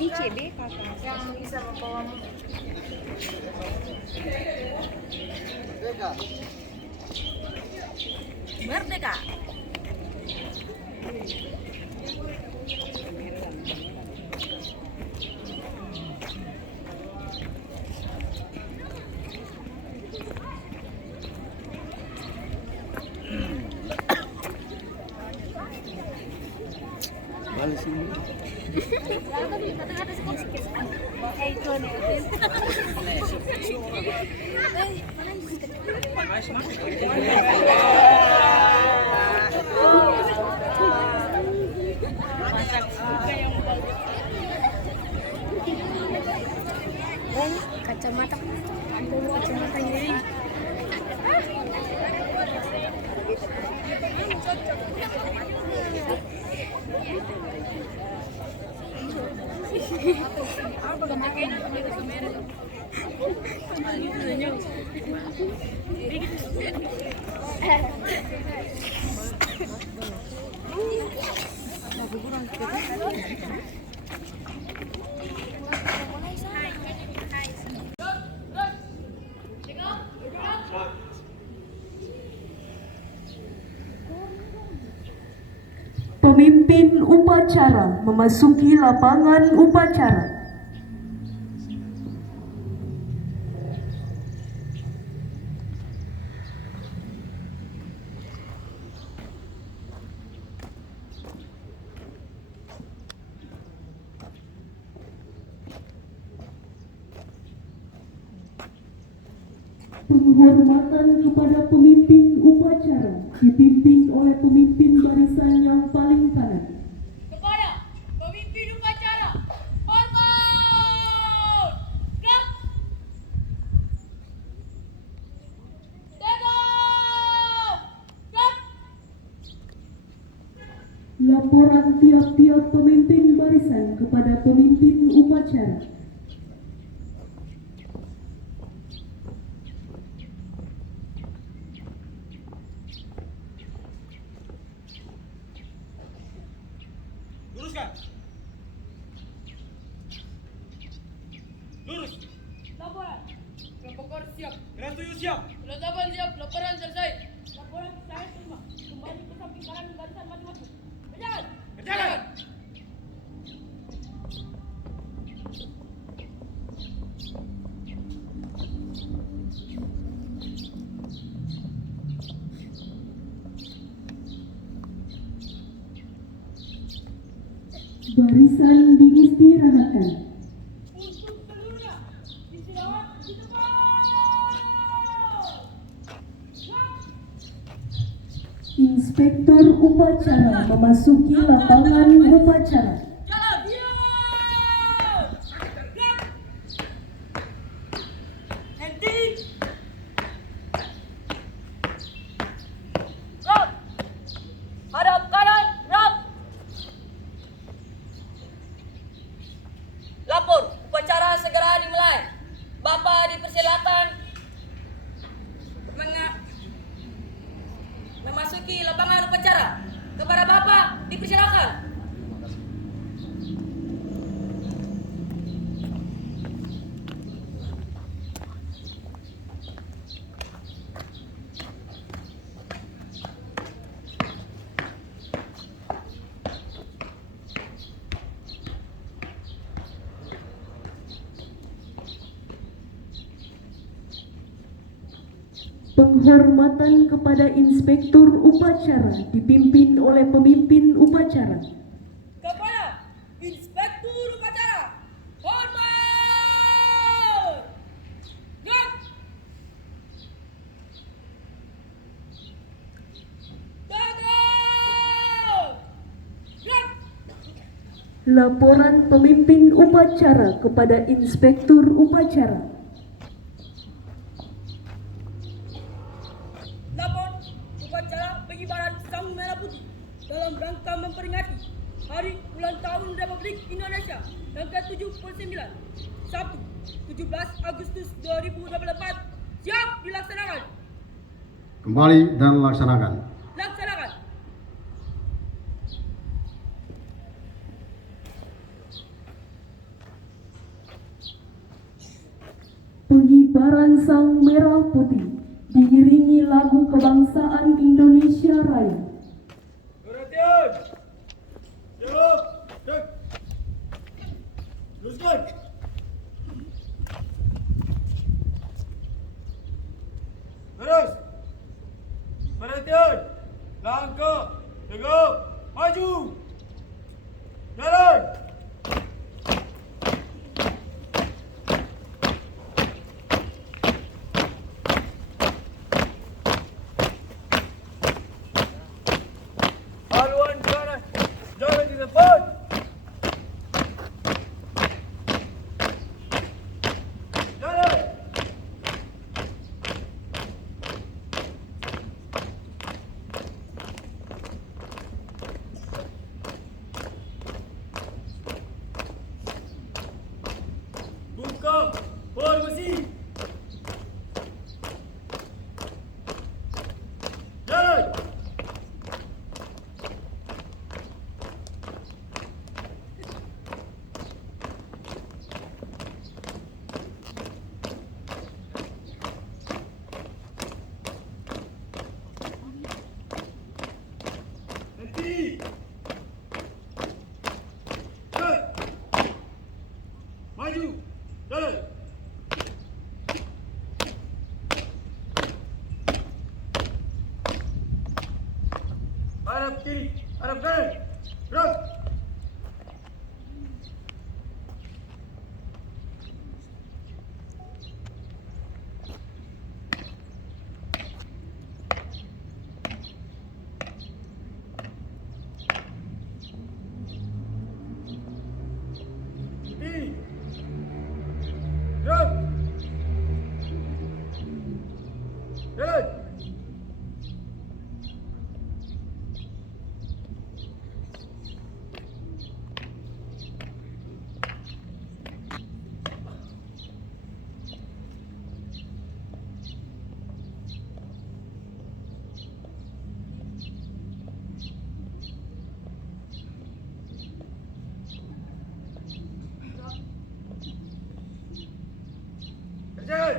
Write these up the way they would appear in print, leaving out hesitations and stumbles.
Ini CB kakak yang bisa membawa Merdeka. Balas ini. kacamata ini. Pemimpin upacara memasuki lapangan upacara. Penghormatan kepada pemimpin upacara dipimpin oleh pemimpin barisan yang paling kanan. Kepada pemimpin upacara, hormat! Gerak! Tegak! Gerak! Laporan tiap-tiap pemimpin barisan kepada pemimpin upacara. Luruskan. Lurus. Laporan. Kelompok siap. Gerak tujuh siap. Penetapan siap. Laporan selesai. Laporan saya terima. Kembali ke samping kanan barisan masing-masing. Berjalan. Berjalan. Barisan diistirahatkan. Untuk seluruhnya. Istirahat di tempat. Inspektur upacara memasuki lapangan upacara. Jalan. Diam. Gerak. Henti. Gerak. Hadap kanan. Gerak. Lapor, upacara segera dimulai. Bapak dipersilakan memasuki lapangan upacara. Kepada Bapak dipersilakan. Penghormatan kepada inspektur upacara dipimpin oleh pemimpin upacara. Kepada Inspektur Upacara, hormat! Gerak! Tegak! Gerak! Laporan pemimpin upacara kepada inspektur upacara. Lapor upacara pengibaran sang merah putih dalam rangka memperingati Hari Ulang Tahun Republik Indonesia yang ke-79, Sabtu, 17 Agustus 2024, siap dilaksanakan. Kembali dan laksanakan. Laksanakan. Pengibaran Sang Merah Putih diiringi lagu kebangsaan Indonesia Raya. Perhatian. Siap. Cek. Teruskan. Terus. Perhatian. Langkah. Tegak. Maju. Jalan. Haluan kanan. Jalan di depan. Jalan. Buka formasi. Jalan. Henti. Jalan. Maju. Jalan. Harap kiri. Harap kanan. Gerak. Kiri. Gerak. Jalan. Jalan.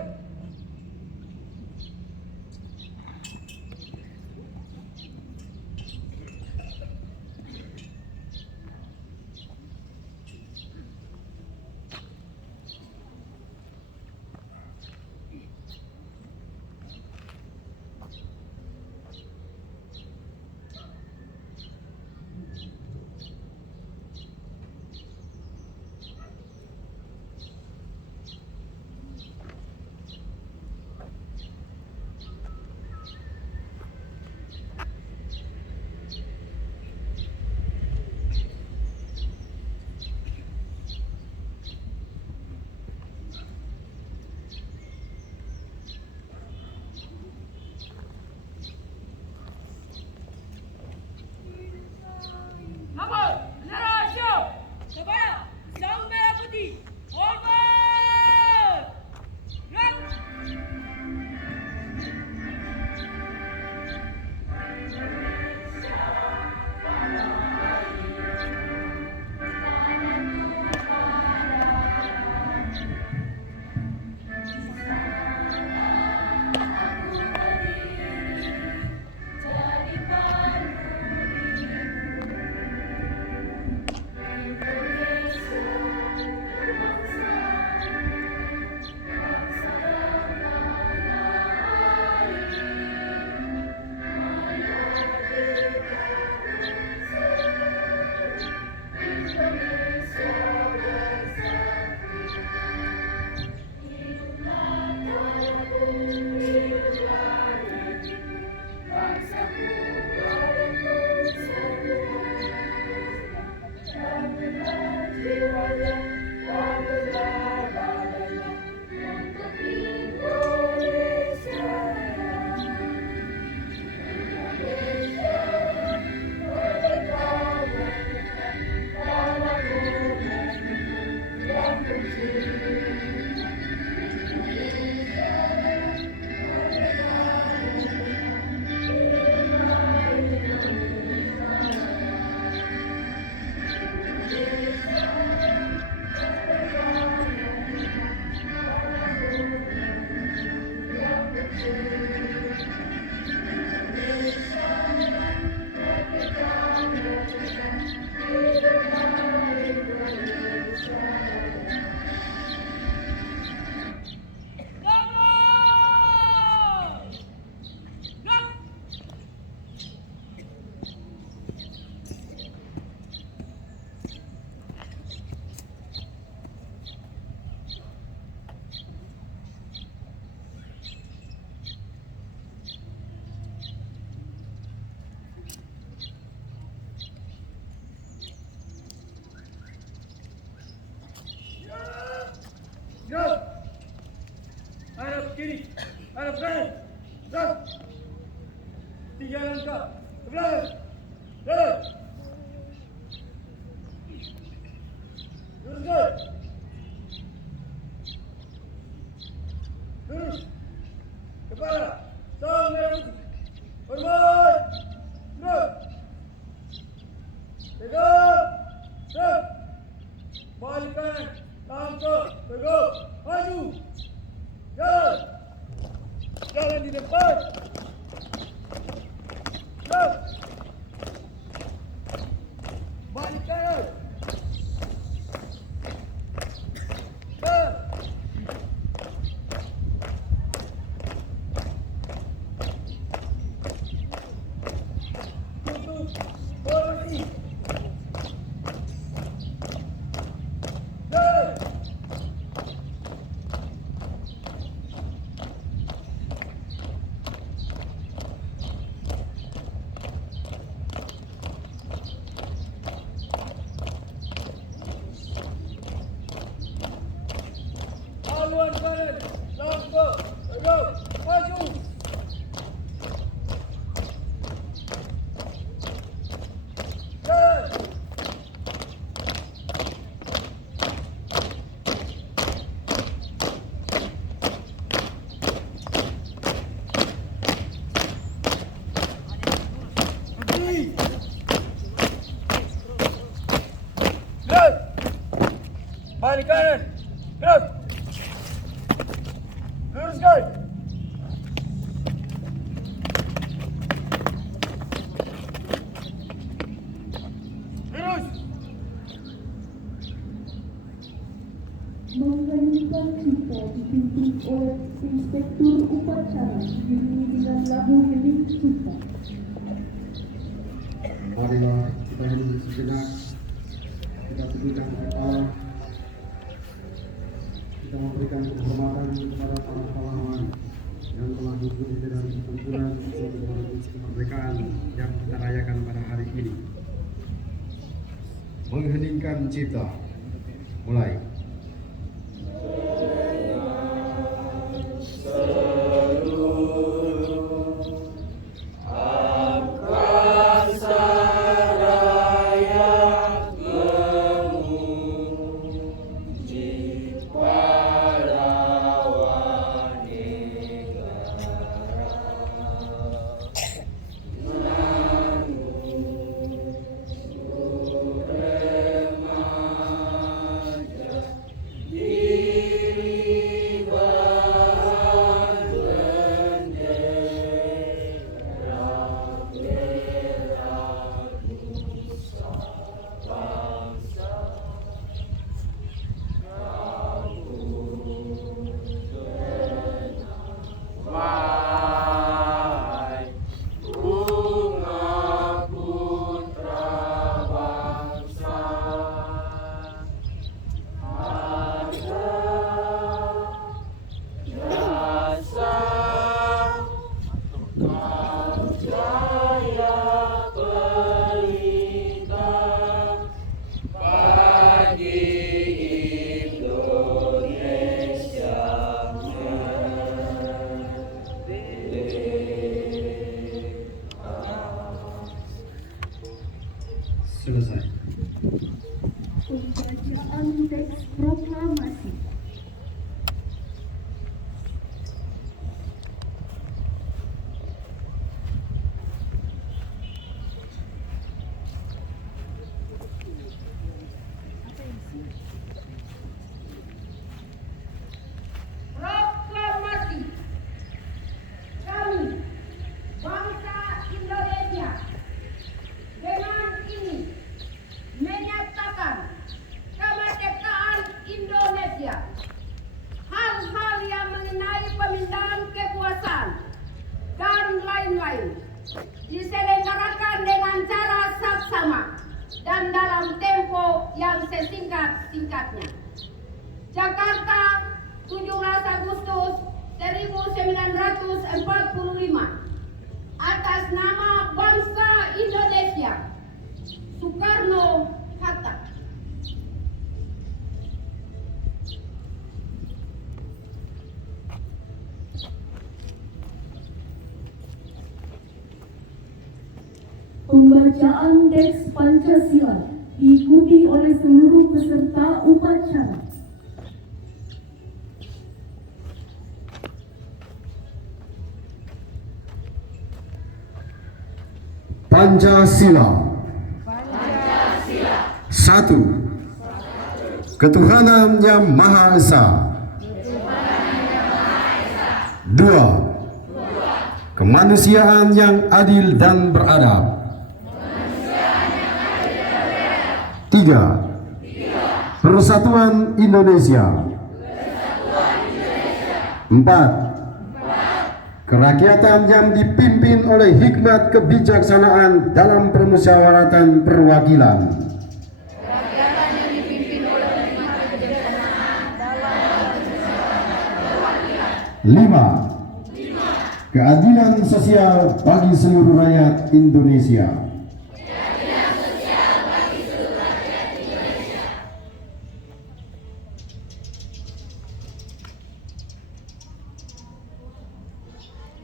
Gerak. 3 langkah ke belakang. Jalan. Luruskan. Lurus. Kepala. Sang merah putih. Hormat. Gerak. Tegak. Stop. Balik kanan. Langkah. Tegak. Maju. Jalan. Jalan di depan. Stop. Balik kanan. Jalan. Tutup formasi. Jalan. Haluan kanan. Langkah. Tegak. Maju. Jalan. Berhenti. Gerak. Balik kanan. Gerak. Luruskan. Lurus. Mengheningkan cita dipimpin oleh Inspektur Upacara diiringi dengan lagu hening cita. Marilah kita duduk sejenak, kita teduhkan doa, kita memberikan penghormatan kepada para pahlawan yang telah gugur di dalam pertempuran untuk merebut kemerdekaan yang kita rayakan pada hari ini. Mengheningkan cita, mulai. Selesai. Pembacaan teks proklamasi. Proklamasi. Kami, bangsa Indonesia, dengan ini menyatakan kemerdekaan Indonesia. Hal-hal yang mengenai pemindahan kekuasaan dan lain-lain diselenggarakan dengan cara saksama dan dalam tempo yang sesingkat-singkatnya. Jakarta, 17 Agustus 1945. Atas nama bangsa Indonesia, Soekarno-Hatta. Pembacaan teks Pancasila diikuti oleh seluruh peserta upacara. Pancasila. Satu. Ketuhanan yang Maha Esa. Dua. Kemanusiaan yang adil dan beradab. Tiga. Persatuan Indonesia. Empat. Kerakyatan yang dipimpin oleh hikmat kebijaksanaan dalam permusyawaratan perwakilan. Lima. Keadilan sosial bagi seluruh rakyat Indonesia.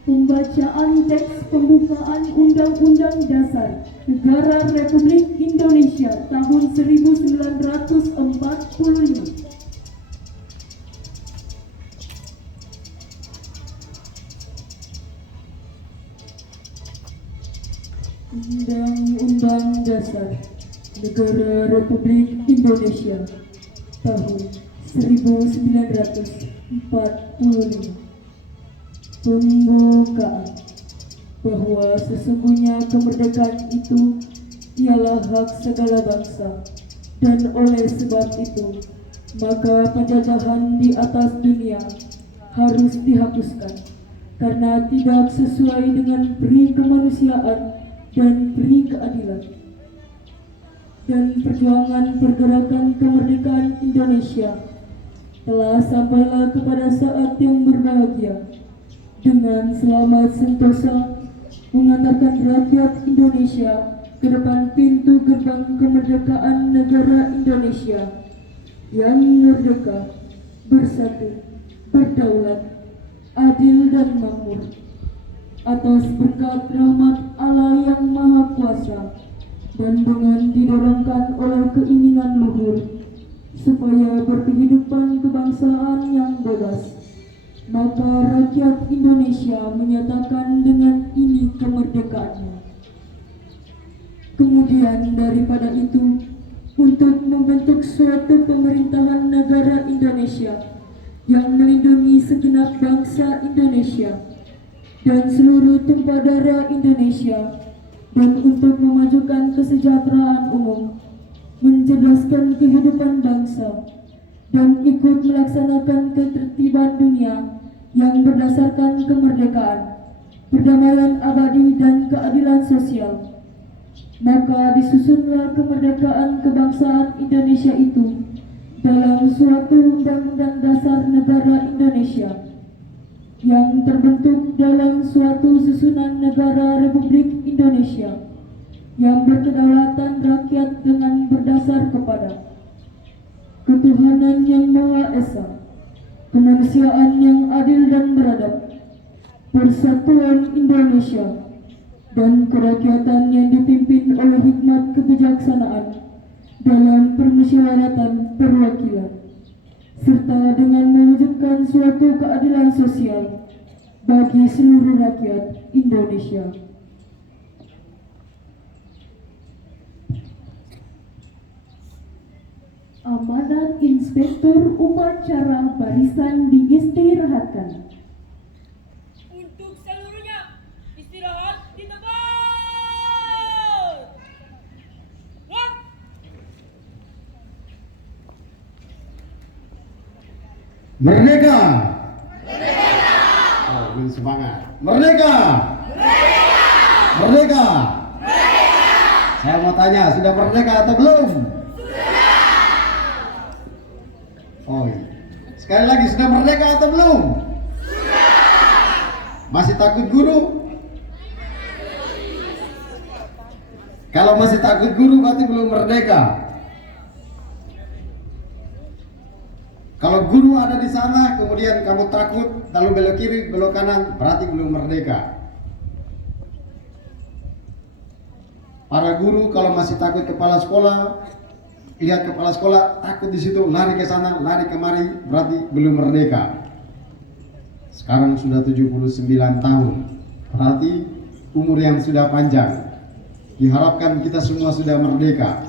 Pembacaan teks pembukaan Undang-Undang Dasar Negara Republik Indonesia tahun 1945. Undang-Undang Dasar Negara Republik Indonesia tahun 1945. Pembukaan bahwa sesungguhnya kemerdekaan itu ialah hak segala bangsa, dan oleh sebab itu maka penjajahan di atas dunia harus dihapuskan karena tidak sesuai dengan peri kemanusiaan dan peri keadilan. Dan perjuangan pergerakan kemerdekaan Indonesia telah sampailah kepada saat yang berbahagia dengan selamat sentosa mengantarkan rakyat Indonesia ke depan pintu gerbang kemerdekaan negara Indonesia yang merdeka, bersatu, berdaulat, adil dan makmur atas berkat rahmat Allah yang Maha Kuasa, dan dengan didorongkan oleh keinginan luhur supaya berkehidupan kebangsaan yang bebas, maka rakyat Indonesia menyatakan dengan ini kemerdekaannya. Kemudian daripada itu, untuk membentuk suatu pemerintahan negara Indonesia yang melindungi segenap bangsa Indonesia dan seluruh tumpah darah Indonesia, dan untuk memajukan kesejahteraan umum, mencerdaskan kehidupan bangsa, dan ikut melaksanakan ketertiban dunia yang berdasarkan kemerdekaan, perdamaian abadi dan keadilan sosial, maka disusunlah kemerdekaan kebangsaan Indonesia itu dalam suatu Undang-Undang Dasar Negara Indonesia yang terbentuk dalam suatu susunan negara Republik Indonesia yang berkedaulatan rakyat dengan berdasar kepada ketuhanan yang Maha Esa, kemanusiaan yang adil dan beradab, persatuan Indonesia, dan kerakyatan yang dipimpin oleh hikmat kebijaksanaan dalam permusyawaratan perwakilan, serta dengan mewujudkan suatu keadilan sosial bagi seluruh rakyat Indonesia. Amanat Inspektur Upacara barisan diistirahatkan. Untuk seluruhnya, istirahat di tempat. One. Merdeka! Merdeka! Oh, belum semangat. Merdeka! Merdeka! Merdeka! Merdeka! Saya mau tanya, sudah merdeka atau belum? Oh, iya. Sekali lagi, sudah merdeka atau belum? Sudah. Masih takut guru? Kalau masih takut guru berarti belum merdeka. Kalau guru ada di sana, kemudian kamu takut, lalu belok kiri, belok kanan, berarti belum merdeka. Para guru kalau masih takut kepala sekolah, lihat kepala sekolah takut di situ, lari ke sana, lari kemari, berarti belum merdeka. Sekarang sudah 79 tahun, berarti umur yang sudah panjang. Diharapkan kita semua sudah merdeka.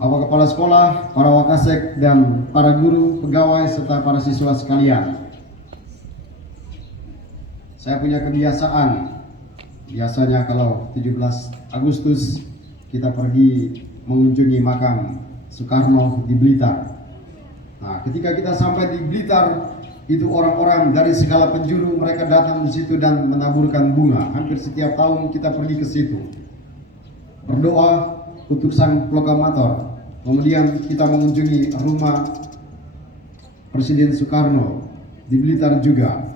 Bapak Kepala Sekolah, para Wakasek, dan para guru, pegawai, serta para siswa sekalian. Saya punya kebiasaan, biasanya kalau 17 Agustus kita pergi mengunjungi makam Soekarno di Blitar. Nah, ketika kita sampai di Blitar, itu orang-orang dari segala penjuru mereka datang di situ dan menaburkan bunga. Hampir setiap tahun kita pergi ke situ, berdoa, putusan proklamator. Kemudian kita mengunjungi rumah Presiden Soekarno di Blitar juga.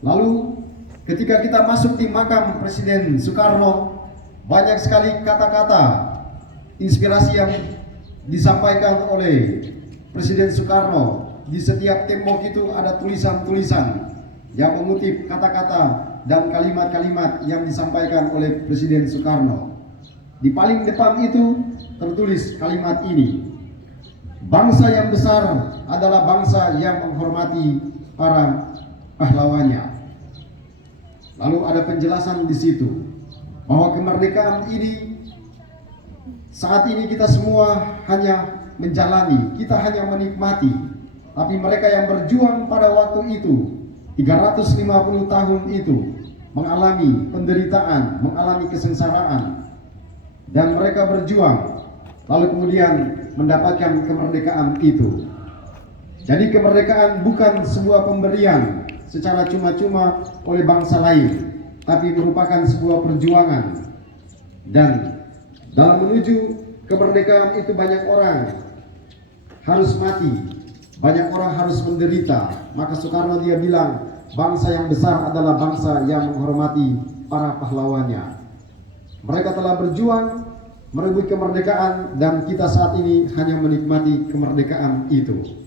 Lalu ketika kita masuk di makam Presiden Soekarno, banyak sekali kata-kata inspirasi yang disampaikan oleh Presiden Soekarno. Di setiap tembok itu ada tulisan-tulisan yang mengutip kata-kata dan kalimat-kalimat yang disampaikan oleh Presiden Soekarno. Di paling depan itu tertulis kalimat ini: bangsa yang besar adalah bangsa yang menghormati para pahlawannya. Lalu ada penjelasan di situ bahwa kemerdekaan ini saat ini kita semua hanya menjalani, kita hanya menikmati, tapi mereka yang berjuang pada waktu itu 350 tahun itu mengalami penderitaan, mengalami kesengsaraan, dan mereka berjuang lalu kemudian mendapatkan kemerdekaan itu. Jadi kemerdekaan bukan sebuah pemberian secara cuma-cuma oleh bangsa lain, tapi merupakan sebuah perjuangan. Dan dalam menuju kemerdekaan itu banyak orang harus mati, banyak orang harus menderita. Maka Soekarno dia bilang, bangsa yang besar adalah bangsa yang menghormati para pahlawannya. Mereka telah berjuang merebut kemerdekaan dan kita saat ini hanya menikmati kemerdekaan itu.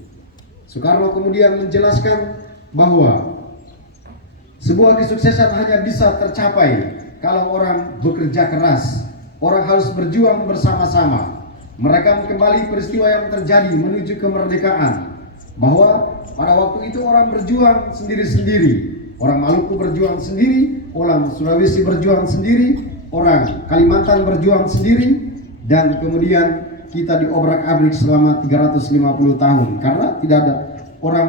Soekarno kemudian menjelaskan bahwa sebuah kesuksesan hanya bisa tercapai kalau orang bekerja keras, orang harus berjuang bersama-sama. Merekam kembali peristiwa yang terjadi menuju kemerdekaan, bahwa pada waktu itu orang berjuang sendiri-sendiri. Orang Maluku berjuang sendiri, orang Sulawesi berjuang sendiri, orang Kalimantan berjuang sendiri, dan kemudian kita diobrak-abrik selama 350 tahun karena tidak ada orang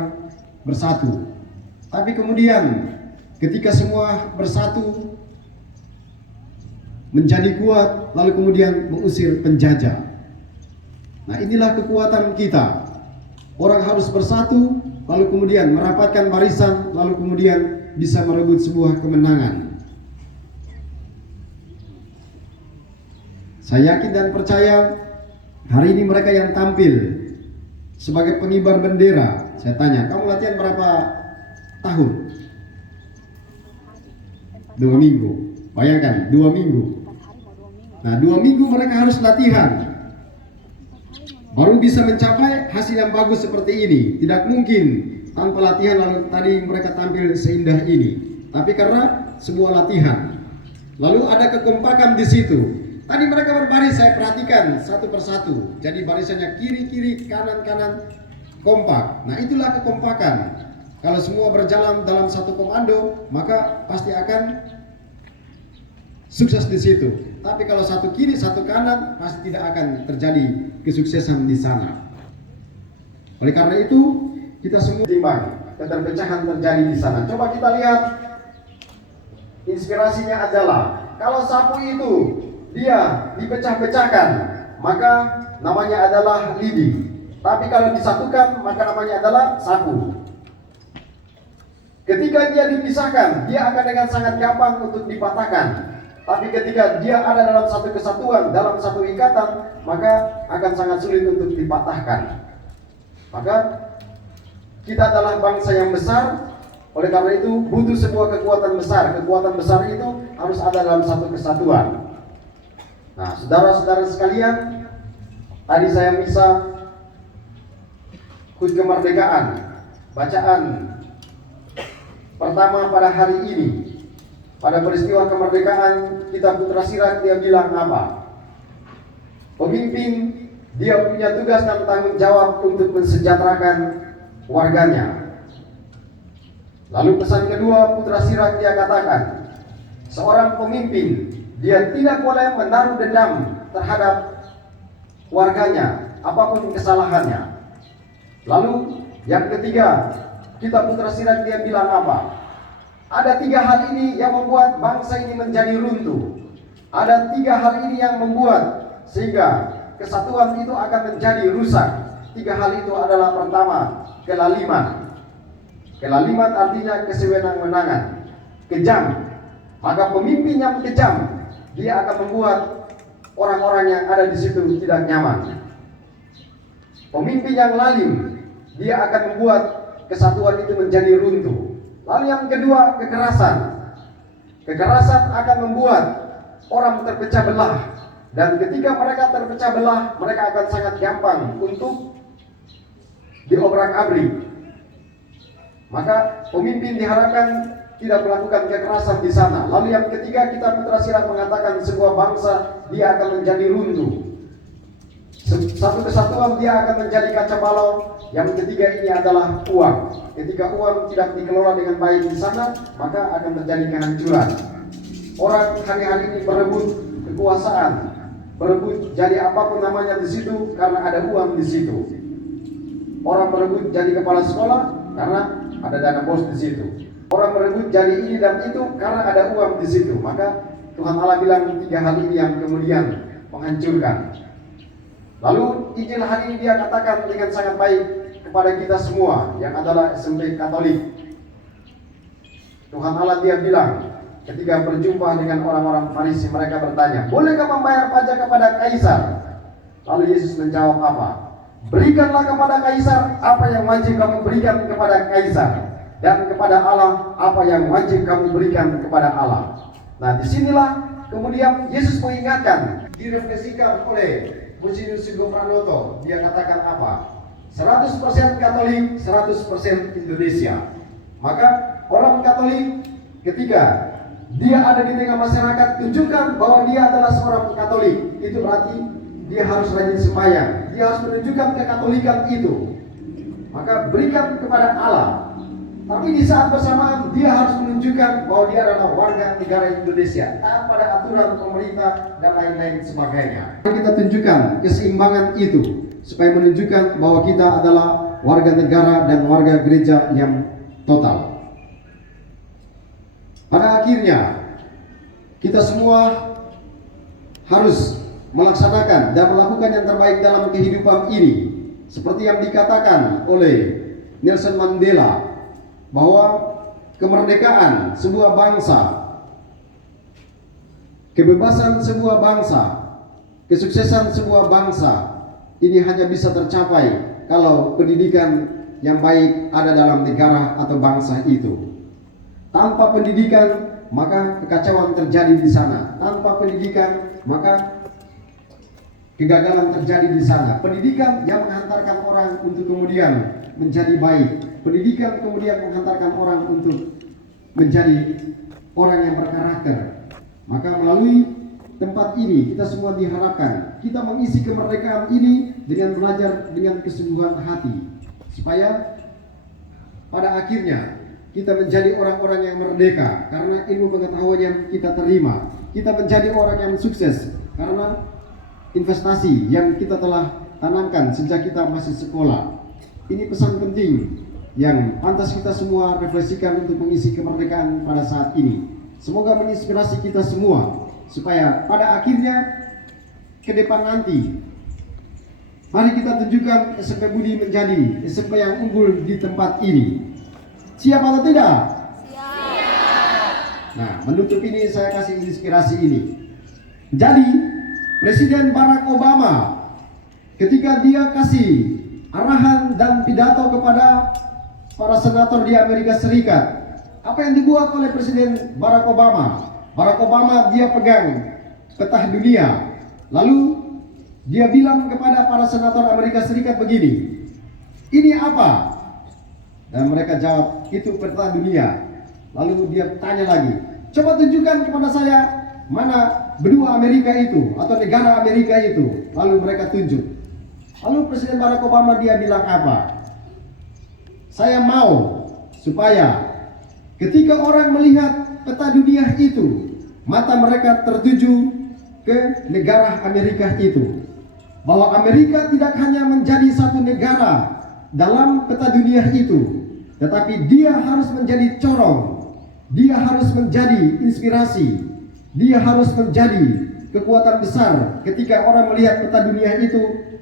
bersatu. Tapi kemudian ketika semua bersatu menjadi kuat, lalu kemudian mengusir penjajah. Nah, inilah kekuatan kita. Orang harus bersatu, lalu kemudian merapatkan barisan, lalu kemudian bisa merebut sebuah kemenangan. Saya yakin dan percaya hari ini mereka yang tampil sebagai pengibar bendera. Saya tanya, kamu latihan berapa tahun? 2 minggu. Bayangkan, 2 minggu. Nah, 2 minggu mereka harus latihan, baru bisa mencapai hasil yang bagus seperti ini. Tidak mungkin tanpa latihan lalu tadi mereka tampil seindah ini. Tapi karena sebuah latihan, lalu ada kekompakan di situ. Tadi mereka berbaris, saya perhatikan satu persatu. Jadi barisannya kiri-kiri, kanan-kanan, kompak. Nah, itulah kekompakan. Kalau semua berjalan dalam satu komando, maka pasti akan sukses di situ. Tapi kalau satu kiri, satu kanan, pasti tidak akan terjadi kesuksesan di sana. Oleh karena itu, kita semua timbang keterpecahan terjadi di sana. Coba kita lihat, inspirasinya adalah kalau sapu itu dia dipecah-pecahkan, maka namanya adalah lidi. Tapi kalau disatukan, maka namanya adalah sapu. Ketika dia dipisahkan, dia akan dengan sangat gampang untuk dipatahkan. Tapi ketika dia ada dalam satu kesatuan, dalam satu ikatan, maka akan sangat sulit untuk dipatahkan. Maka kita adalah bangsa yang besar. Oleh karena itu butuh sebuah kekuatan besar. Kekuatan besar itu harus ada dalam satu kesatuan. Nah, saudara-saudara sekalian, tadi saya bisa HUT kemerdekaan, bacaan pertama pada hari ini. pada peristiwa kemerdekaan kita Putra Sirat, dia bilang apa? Pemimpin, dia punya tugas dan tanggung jawab untuk mensejahterakan warganya. Lalu pesan kedua Putra Sirat, dia katakan, seorang pemimpin, dia tidak boleh menaruh dendam terhadap warganya, apapun kesalahannya. Lalu yang ketiga, kita Putra Sirat, dia bilang apa? Ada 3 hal ini yang membuat bangsa ini menjadi runtuh. Ada 3 hal ini yang membuat sehingga kesatuan itu akan menjadi rusak. 3 hal itu adalah pertama, kelaliman. Kelaliman artinya kesewenang-wenangan, kejam. Maka pemimpin yang kejam, dia akan membuat orang-orang yang ada di situ tidak nyaman. Pemimpin yang lalim, dia akan membuat kesatuan itu menjadi runtuh. Lalu yang kedua, kekerasan. Kekerasan akan membuat orang terpecah belah. Dan ketika mereka terpecah belah, mereka akan sangat gampang untuk diobrak-abrik. Maka pemimpin diharapkan tidak melakukan kekerasan di sana. Lalu yang ketiga, kita Putra Sirat mengatakan sebuah bangsa dia akan menjadi runtuh. Satu kesatuan dia akan menjadi kacau balau. Yang ketiga ini adalah uang. Ketika uang tidak dikelola dengan baik di sana, maka akan terjadi kehancuran. Orang hari-hari ini berebut kekuasaan, berebut jadi apapun namanya di situ karena ada uang di situ. Orang berebut jadi kepala sekolah karena ada dana bos di situ. Orang berebut jadi ini dan itu karena ada uang di situ. Maka Tuhan Allah bilang 3 hal ini yang kemudian menghancurkan. Lalu Injil hari ini dia katakan dengan sangat baik kepada kita semua yang adalah SMP Katolik. Tuhan Allah dia bilang ketika berjumpa dengan orang-orang Farisi, mereka bertanya, bolehkah membayar pajak kepada Kaisar? Lalu Yesus menjawab apa? Berikanlah kepada Kaisar apa yang wajib kamu berikan kepada Kaisar, dan kepada Allah apa yang wajib kamu berikan kepada Allah. Nah, disinilah kemudian Yesus mengingatkan, direfleksikan oleh Monsignor Sugeng Pranoto. Dia katakan apa? 100% Katolik, 100% Indonesia. Maka orang Katolik ketika dia ada di tengah masyarakat, tunjukkan bahwa dia adalah seorang Katolik. Itu berarti dia harus rajin sembahyang. Dia harus menunjukkan kekatolikan itu. Maka berikan kepada Allah. Tapi di saat bersamaan dia harus menunjukkan bahwa dia adalah warga negara Indonesia, taat pada aturan pemerintah dan lain-lain sebagainya. Kita tunjukkan keseimbangan itu supaya menunjukkan bahwa kita adalah warga negara dan warga gereja yang total. Pada akhirnya kita semua harus melaksanakan dan melakukan yang terbaik dalam kehidupan ini, seperti yang dikatakan oleh Nelson Mandela, bahwa kemerdekaan sebuah bangsa, kebebasan sebuah bangsa, kesuksesan sebuah bangsa ini hanya bisa tercapai kalau pendidikan yang baik ada dalam negara atau bangsa itu. Tanpa pendidikan maka kekacauan terjadi di sana. Tanpa pendidikan maka kegagalan terjadi di sana. Pendidikan yang menghantarkan orang untuk kemudian menjadi baik. Pendidikan kemudian menghantarkan orang untuk menjadi orang yang berkarakter. Maka melalui tempat ini kita semua diharapkan kita mengisi kemerdekaan ini dengan belajar dengan kesungguhan hati, supaya pada akhirnya kita menjadi orang-orang yang merdeka karena ilmu pengetahuan yang kita terima. Kita menjadi orang yang sukses karena investasi yang kita telah tanamkan sejak kita masih sekolah. Ini pesan penting yang pantas kita semua refleksikan untuk mengisi kemerdekaan pada saat ini. Semoga menginspirasi kita semua supaya pada akhirnya ke depan nanti mari kita tunjukkan SMP Budi menjadi SMP yang unggul di tempat ini. Siap atau tidak? Siap. Nah, menutup ini saya kasih inspirasi ini. Jadi Presiden Barack Obama ketika dia kasih arahan dan pidato kepada para senator di Amerika Serikat, apa yang dibuat oleh Presiden Barack Obama? Barack Obama dia pegang peta dunia, lalu dia bilang kepada para senator Amerika Serikat begini, ini apa? Dan mereka jawab, itu peta dunia. Lalu dia tanya lagi, Coba tunjukkan kepada saya mana benua Amerika itu atau negara Amerika itu. Lalu mereka tunjuk. Lalu Presiden Barack Obama dia bilang apa? Saya mau supaya ketika orang melihat peta dunia itu, mata mereka tertuju ke negara Amerika itu. Bahwa Amerika tidak hanya menjadi satu negara dalam peta dunia itu, tetapi dia harus menjadi corong, dia harus menjadi inspirasi, dia harus menjadi kekuatan besar. Ketika orang melihat peta dunia itu,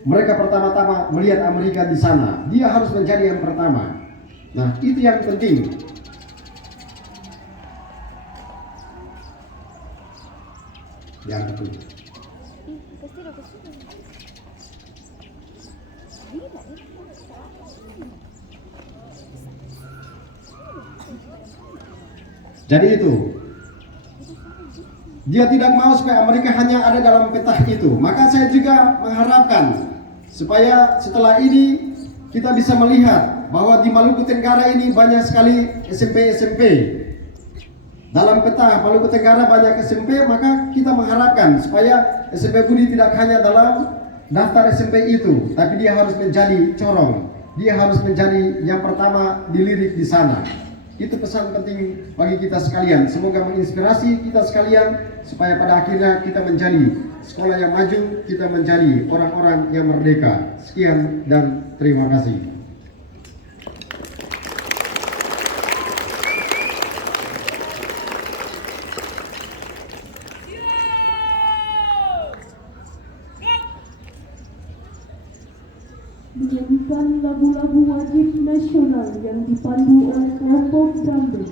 mereka pertama-tama melihat Amerika di sana. Dia harus menjadi yang pertama. Nah, itu yang penting. Yang kedua. Jadi itu, dia tidak mau supaya Amerika hanya ada dalam peta itu. Maka saya juga mengharapkan supaya setelah ini kita bisa melihat bahwa di Maluku Tenggara ini banyak sekali SMP. Dalam peta Maluku Tenggara banyak SMP, maka kita mengharapkan supaya SMP Budi tidak hanya dalam daftar SMP itu, tapi dia harus menjadi corong. Dia harus menjadi yang pertama dilirik di sana. Itu pesan penting bagi kita sekalian. Semoga menginspirasi kita sekalian supaya pada akhirnya kita menjadi sekolah yang maju, kita menjadi orang-orang yang merdeka. Sekian dan terima kasih. Menyanyikan lagu-lagu wajib nasional yang dipandu oleh kelompok Drambe.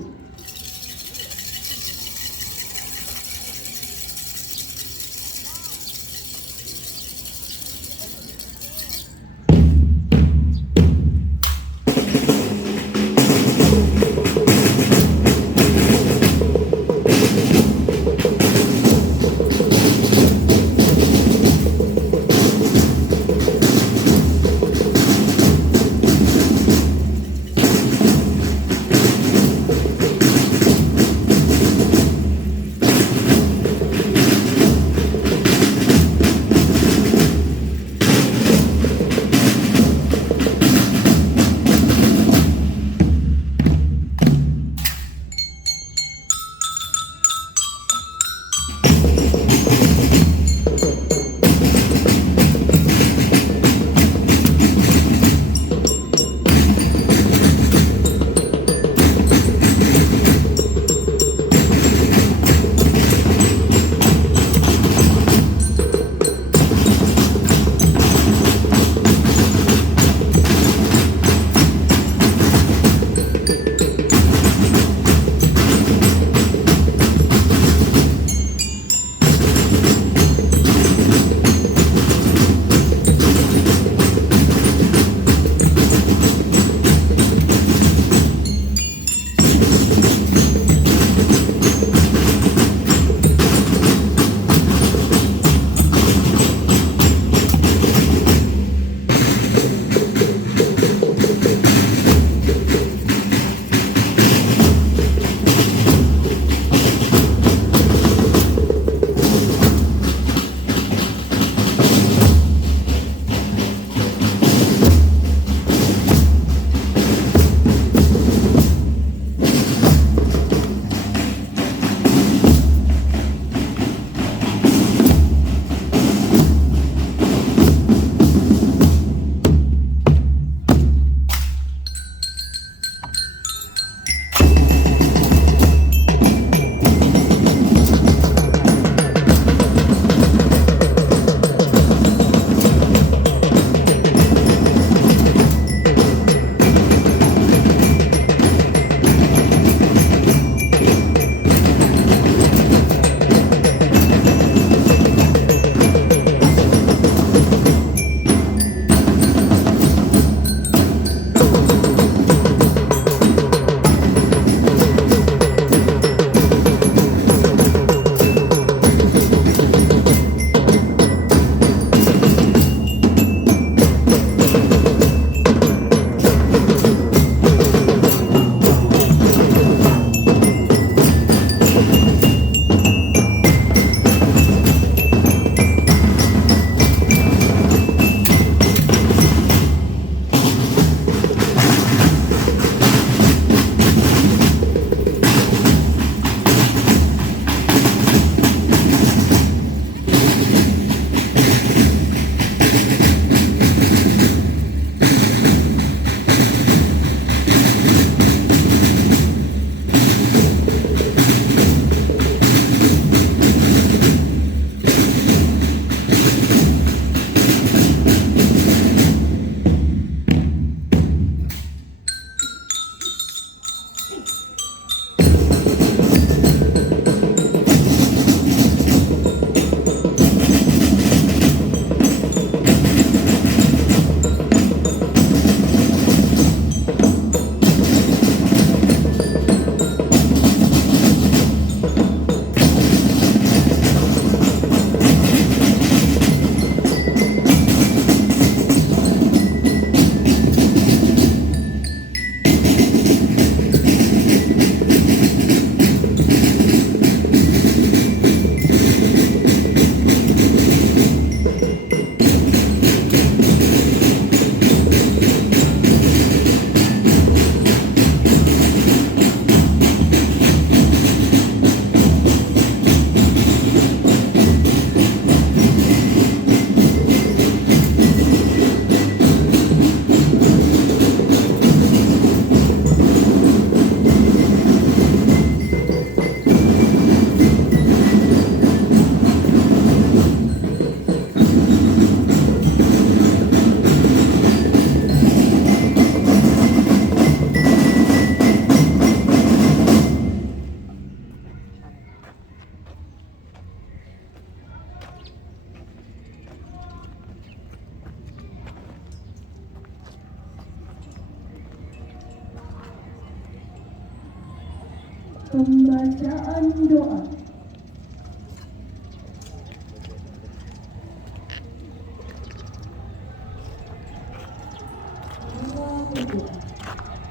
Pembacaan doa.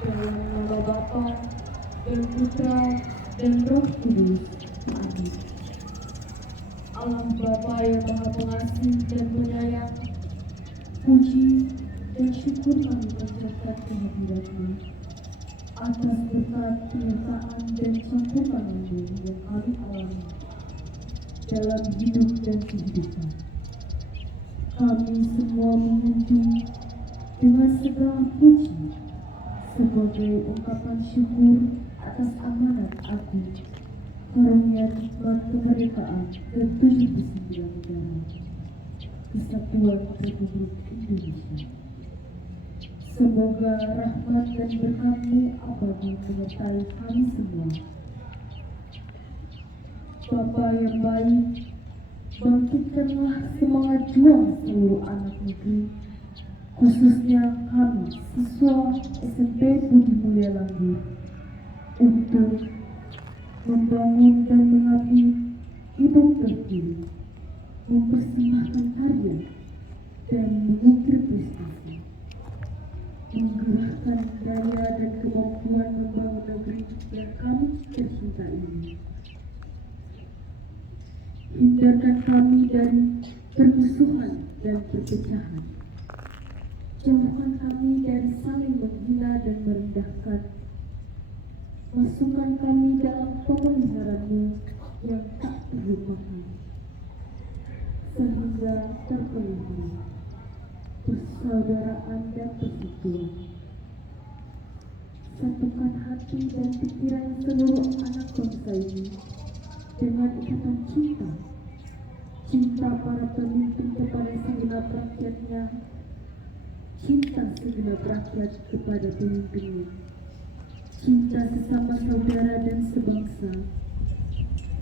Dalam nama Bapa dan Putra dan Roh Kudus. Amin. Allah Bapa yang Maha Pengasih dan Penyayang, puji dan syukur kami panjatkan kehadiran-Mu atas berkat penyertaan dan campur-Mu yang kami alami dalam hidup dan kehidupan. Kami semua mengunjung dengan segala puji sebagai ungkapan syukur atas amanat agung karunia nikmat kemerdekaan ke-79 negara Kesatuan Republik Indonesia. Semoga rahmat dan berkat-Mu abadi menyertai kami semua. Bapa yang baik, bangkitkanlah semangat juang seluruh anak negeri, khususnya kami siswa SMP Budi Mulia Langgur, untuk membangun dan mengabdi Ibu terpilih, mempersembahkan karya dan mengukir prestasi, menggerakkan daya dan kemampuan membangun negeri yang kami tercinta ini. Hindarkan kami dari permusuhan dan perpecahan. Jauhkan kami dari saling menghina dan merendahkan. Masukkan kami dalam pemeliharaan-Mu yang tak terlupakan, sehingga terpelihara persaudaraan dan persatuan. Satukan hati dan pikiran seluruh anak bangsa ini dengan ikatan cinta, cinta para pemimpin kepada segenap rakyatnya, cinta segenap rakyat kepada pemimpinnya, cinta sesama saudara dan sebangsa,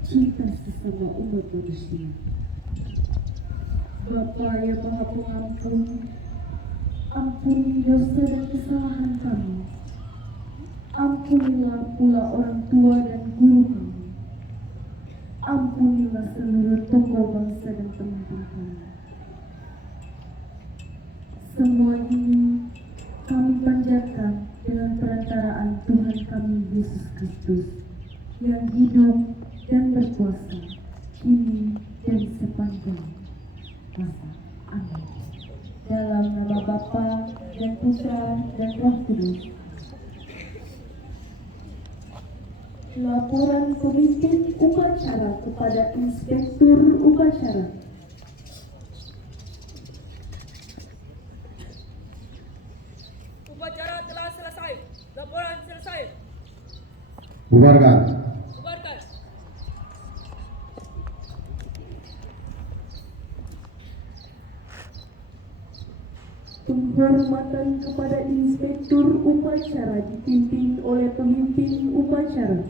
cinta sesama umat manusia. Bapa yang Maha Pengampun, ampuni dosa dan kesalahan kami. Ampunilah pula orang tua dan guru kami. Ampunilah seluruh tokoh bangsa dan pemimpin kami. Semua ini kami panjatkan dengan perantaraan Tuhan kami Yesus Kristus yang hidup dan berkuasa kini dan sepanjang masa. Amin. Dalam nama Bapa dan Putra dan Roh Kudus. Laporan pemimpin upacara kepada Inspektur Upacara. Upacara telah selesai. Laporan selesai. Bubarkan. Bubarkan. Penghormatan kepada Inspektur Upacara dipimpin oleh pemimpin upacara.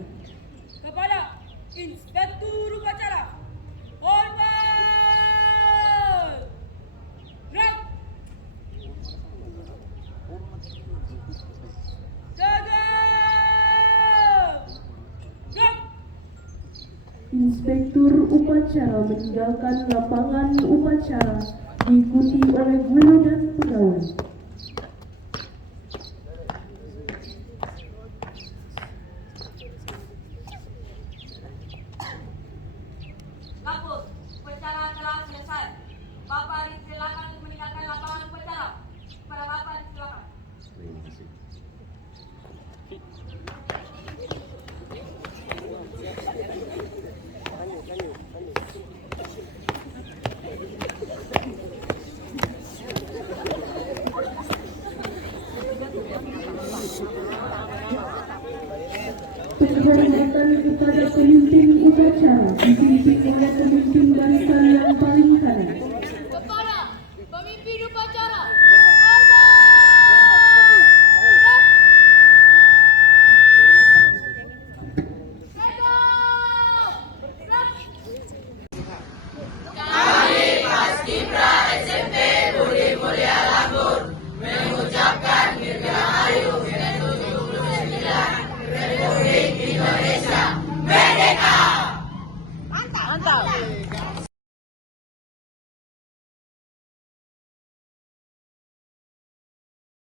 Kepada Inspektur Upacara, hormat! Gerak! Jaga! Gerak! Inspektur Upacara meninggalkan lapangan upacara diikuti oleh guru dan pegawai. Lapor, upacara telah selesai. Bapak disilakan meninggalkan lapangan upacara. Kepada Bapak disilakan. Penghormatan kepada pemimpin upacara dipimpin oleh pemimpin barisan yang paling kanan. Kepada pemimpin upacara